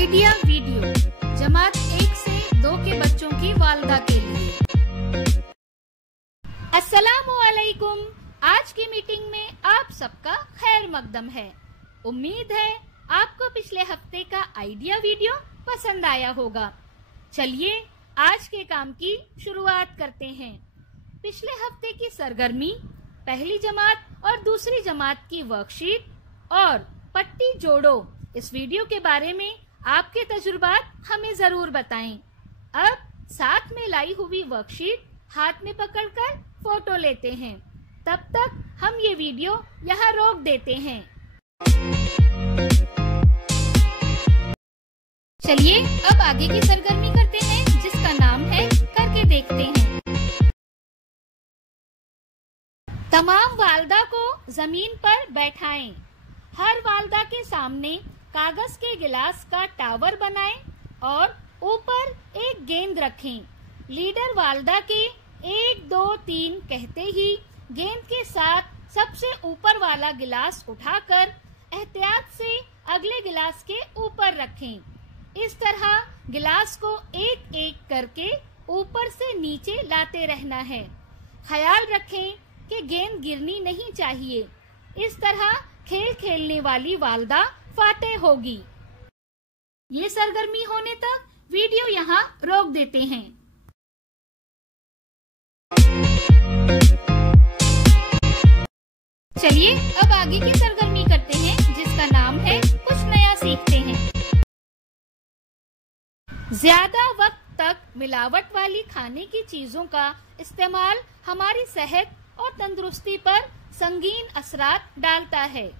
Idea video जमात 1 से 2 के बच्चों की वालदा के लिए। अस्सलामु अलैकुम। आज की मीटिंग में आप सबका खैर मकदम है। उम्मीद है आपको पिछले हफ्ते का आइडिया वीडियो पसंद आया होगा। चलिए आज के काम की शुरुआत करते हैं। पिछले हफ्ते की सरगर्मी, पहली जमात और दूसरी जमात की वर्कशीट और पट्टी जोड़ो, इस वीडियो के बारे में आपके तजुर्बात हमें जरूर बताएं। अब साथ में लाई हुई वर्कशीट हाथ में पकड़कर फोटो लेते हैं। तब तक हम ये वीडियो यहाँ रोक देते हैं। चलिए अब आगे की सरगर्मी करते हैं, जिसका नाम है करके देखते हैं। तमाम वालदा को जमीन पर बैठाएं। हर वालदा के सामने कागज के गिलास का टावर बनाएं और ऊपर एक गेंद रखें। लीडर वालदा के 1, 2, 3 कहते ही गेंद के साथ सबसे ऊपर वाला गिलास उठाकर एहतियात से अगले गिलास के ऊपर रखें। इस तरह गिलास को एक एक करके ऊपर से नीचे लाते रहना है। ख्याल रखें कि गेंद गिरनी नहीं चाहिए। इस तरह खेल खेलने वाली वालदा फातेह होगी। ये सरगर्मी होने तक वीडियो यहाँ रोक देते हैं। चलिए अब आगे की सरगर्मी करते हैं, जिसका नाम है कुछ नया सीखते हैं। ज्यादा वक्त तक मिलावट वाली खाने की चीजों का इस्तेमाल हमारी सेहत और तंदुरुस्ती पर संगीन असरात डालता है।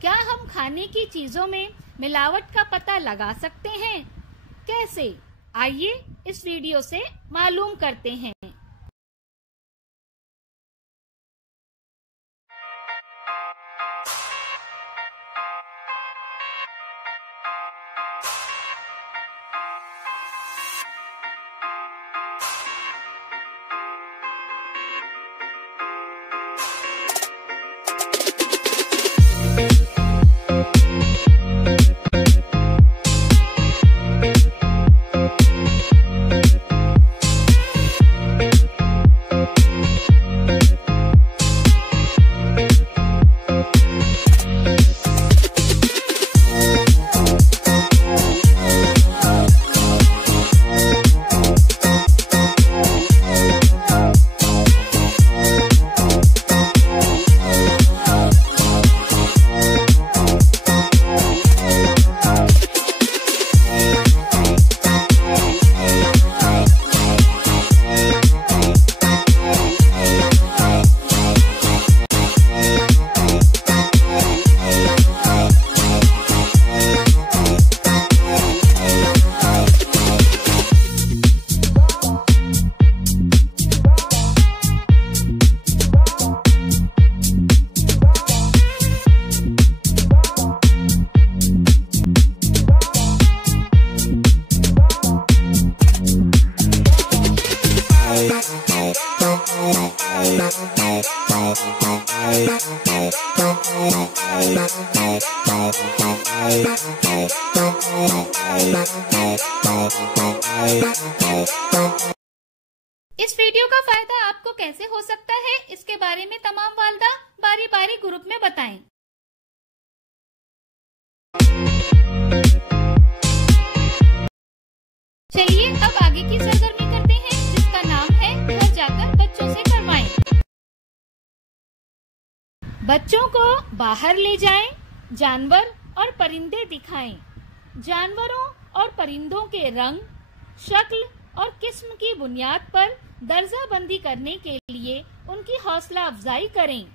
क्या हम खाने की चीजों में मिलावट का पता लगा सकते हैं? कैसे? आइए इस वीडियो से मालूम करते हैं। इस वीडियो का फायदा आपको कैसे हो सकता है, इसके बारे में तमाम वालदा बारी बारी ग्रुप में बताएं। चलिए अब आगे की सरगर्मी करते हैं, जिसका नाम है घर जाकर बच्चों से करवाएं। बच्चों को बाहर ले जाएं, जानवर और परिंदे दिखाएं। जानवरों और परिंदों के रंग, शक्ल और किस्म की बुनियाद पर दर्जा बंदी करने के लिए उनकी हौसला अफजाई करें।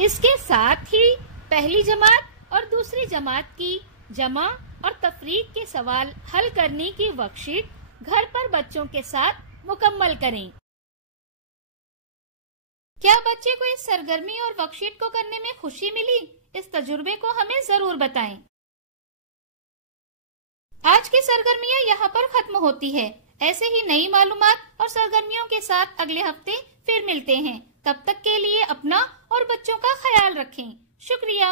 इसके साथ ही पहली जमात और दूसरी जमात की जमा और तफरीक के सवाल हल करने की वर्कशीट घर पर बच्चों के साथ मुकम्मल करें। क्या बच्चे को इस सरगर्मी और वर्कशीट को करने में खुशी मिली? इस तजुर्बे को हमें जरूर बताएं। आज की सरगर्मियां यहाँ पर खत्म होती है। ऐसे ही नई मालूमात और सरगर्मियों के साथ अगले हफ्ते फिर मिलते हैं। तब तक के लिए अपना और बच्चों का ख्याल रखें। शुक्रिया।